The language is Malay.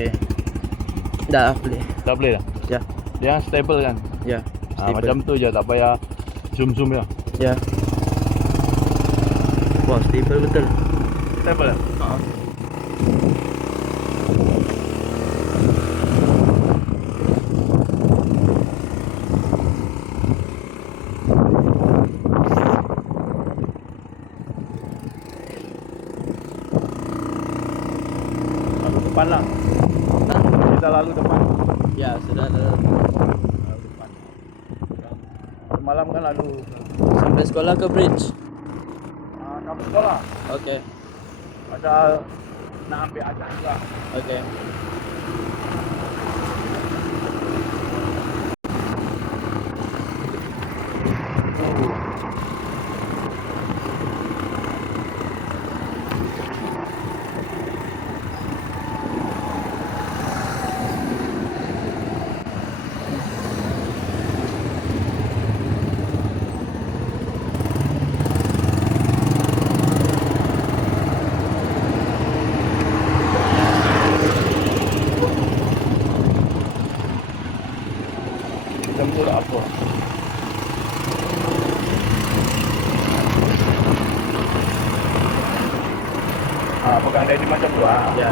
okey. Dah boleh. Dah boleh dah? Ya. Dia stable kan? Ya. Macam tu je, tak payah zoom ya. Ya. Wah, stable betul. Stable. Lalu depan lah. Kita lalu depan. Ya, sudah ada. Lalu depan. Malam kan lalu Sampai sekolah ke bridge. kamu sekolah. Okey. Ada nak ambil ajar juga. Okey. Macam tu lah apa. Pegang dia macam tu Ya.